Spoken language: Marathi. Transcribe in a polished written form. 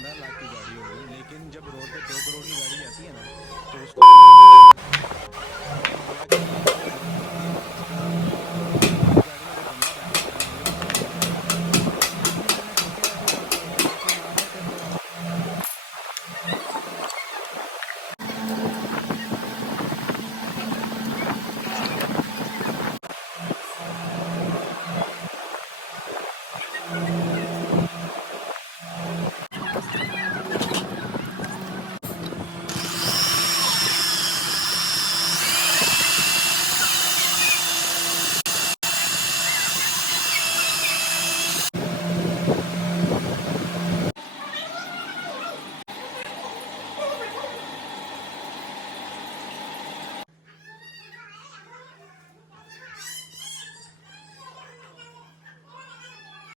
15 लाख की गाड़ी होगी, लेकिन जब रोड पे 2 करोड़ की गाड़ी जाती है ना तो उसको